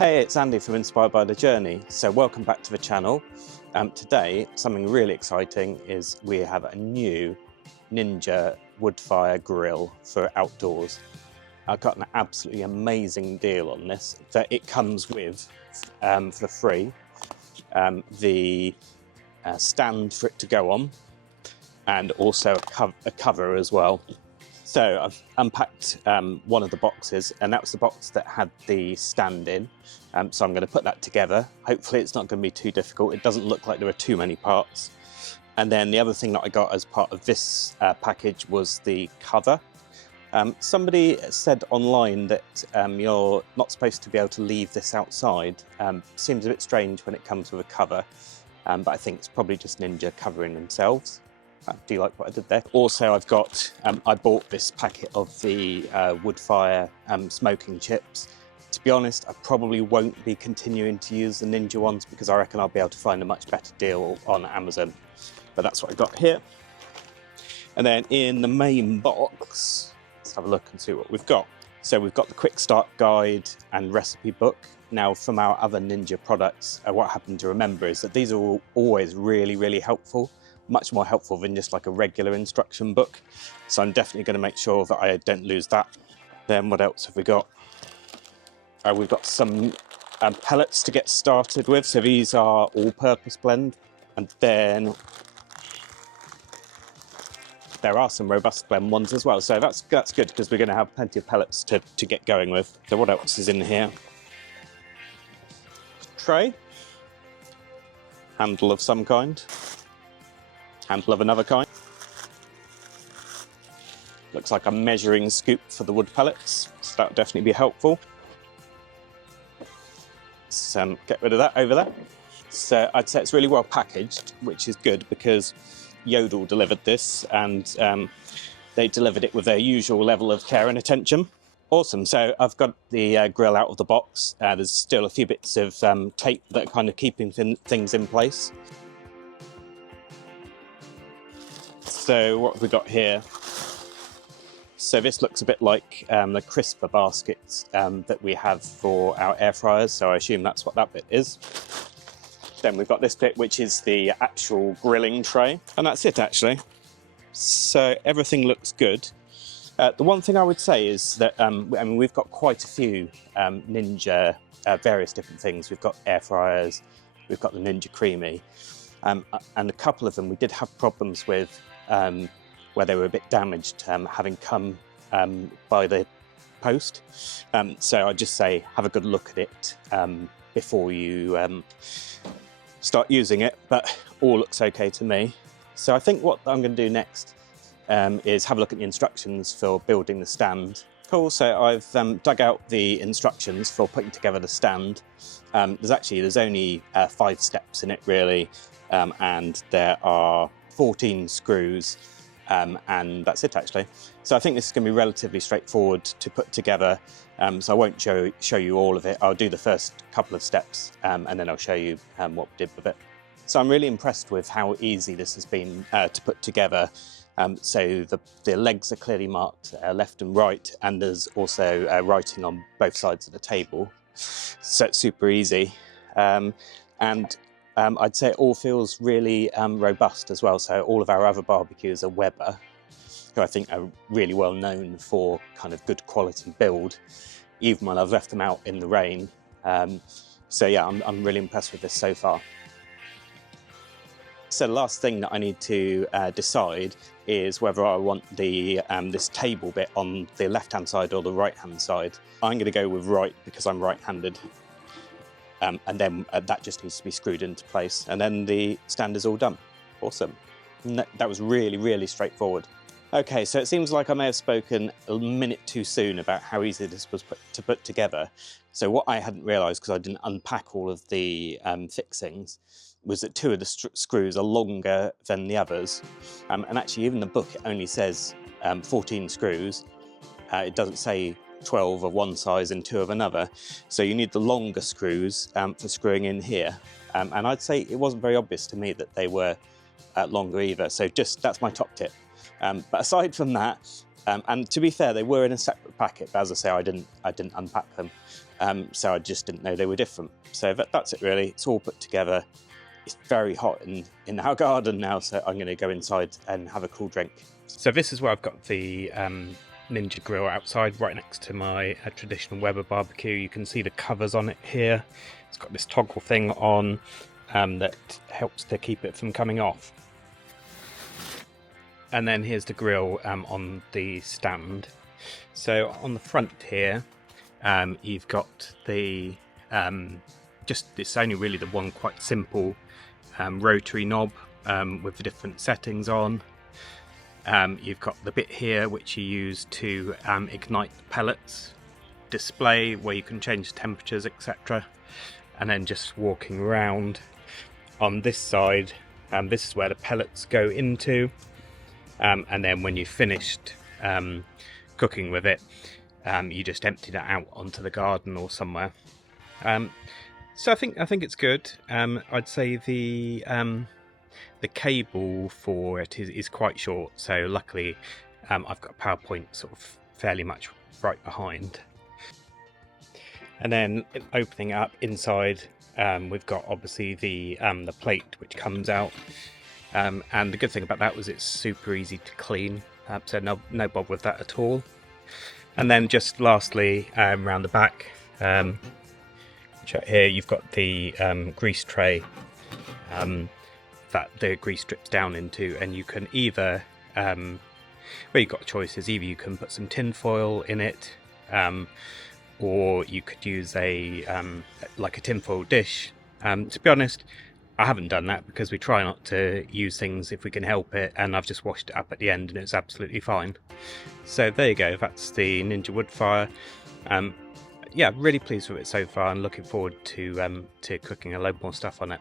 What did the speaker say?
Hey, it's Andy from Inspired by the Journey. So welcome back to the channel. Today, something really exciting is we have a new Ninja Woodfire grill for outdoors. I got an absolutely amazing deal on this. That it comes with, for free, the stand for it to go on, and also a cover as well. So I've unpacked one of the boxes, and that was the box that had the stand in. So I'm going to put that together. Hopefully it's not going to be too difficult. It doesn't look like there are too many parts. And then the other thing that I got as part of this package was the cover. Somebody said online that you're not supposed to be able to leave this outside. Seems a bit strange when it comes with a cover, but I think it's probably just Ninja covering themselves. Do you like what I did there? Also, I've got, I bought this packet of the Woodfire smoking chips. To be honest, I probably won't be continuing to use the Ninja ones because I reckon I'll be able to find a much better deal on Amazon. But that's what I got here. And then in the main box, let's have a look and see what we've got. So we've got the quick start guide and recipe book. Now, from our other Ninja products, what I happen to remember is that these are always really, really helpful. Much more helpful than just like a regular instruction book. So I'm definitely going to make sure that I don't lose that. Then what else have we got? We've got some pellets to get started with. So these are all-purpose blend. And then there are some robust blend ones as well. So that's good because we're going to have plenty of pellets to get going with. So what else is in here? Tray. Handle of some kind. Handle of another kind. Looks like a measuring scoop for the wood pellets, so that'll definitely be helpful. Let's get rid of that over there. So I'd say it's really well packaged, which is good because Yodel delivered this and they delivered it with their usual level of care and attention. Awesome, so I've got the grill out of the box. There's still a few bits of tape that are kind of keeping things in place. So what have we got here? So this looks a bit like the crisper baskets that we have for our air fryers. So I assume that's what that bit is. Then we've got this bit, which is the actual grilling tray. And that's it, actually. So everything looks good. The one thing I would say is that, I mean, we've got quite a few Ninja, various different things. We've got air fryers, we've got the Ninja Creamy. And a couple of them we did have problems with where they were a bit damaged, having come by the post. So I'd just say have a good look at it before you start using it, but all looks okay to me. So I think what I'm going to do next is have a look at the instructions for building the stand. Cool, so I've dug out the instructions for putting together the stand. There's only 5 steps in it really, and there are 14 screws, and that's it actually. So I think this is going to be relatively straightforward to put together, so I won't show you all of it. I'll do the first couple of steps and then I'll show you what we did with it. So I'm really impressed with how easy this has been to put together. So the legs are clearly marked left and right, and there's also writing on both sides of the table, so it's super easy. I'd say it all feels really robust as well. So all of our other barbecues are Weber, who I think are really well known for kind of good quality build, even when I've left them out in the rain. So yeah, I'm really impressed with this so far. So the last thing that I need to decide is whether I want the this table bit on the left-hand side or the right-hand side. I'm going to go with right because I'm right-handed. And then that just needs to be screwed into place. And then the stand is all done. Awesome. And that was really, really straightforward. Okay, so it seems like I may have spoken a minute too soon about how easy this was to put together. So what I hadn't realised, because I didn't unpack all of the fixings, was that 2 of the screws are longer than the others. And actually, even the book only says 14 screws. It doesn't say 12 of one size and 2 of another. So you need the longer screws for screwing in here. And I'd say it wasn't very obvious to me that they were longer either. So that's my top tip. But aside from that, and to be fair, they were in a separate packet, but as I say, I didn't unpack them. So I just didn't know they were different. So that's it really. It's all put together. It's very hot in our garden now, so I'm going to go inside and have a cool drink. So this is where I've got the Ninja grill outside, right next to my traditional Weber barbecue. You can see the covers on it here. It's got this toggle thing on that helps to keep it from coming off. And then here's the grill on the stand. So on the front here, you've got the it's only really the one quite simple rotary knob with the different settings on. You've got the bit here which you use to ignite the pellets, display where you can change temperatures, etc. And then just walking around on this side, this is where the pellets go into, and then when you've finished cooking with it, you just empty that out onto the garden or somewhere. So I think it's good. I'd say the cable for it is quite short, so luckily I've got a power point sort of fairly much right behind. And then opening up inside, we've got obviously the plate which comes out, and the good thing about that was it's super easy to clean, so no bother with that at all. And then just lastly, around the back, here you've got the grease tray that the grease drips down into, and you can either, you've got choices. Either you can put some tin foil in it, or you could use like a tinfoil dish. To be honest, I haven't done that because we try not to use things if we can help it, and I've just washed it up at the end and it's absolutely fine. So there you go, that's the Ninja Woodfire. Yeah, really pleased with it so far and looking forward to cooking a load more stuff on it.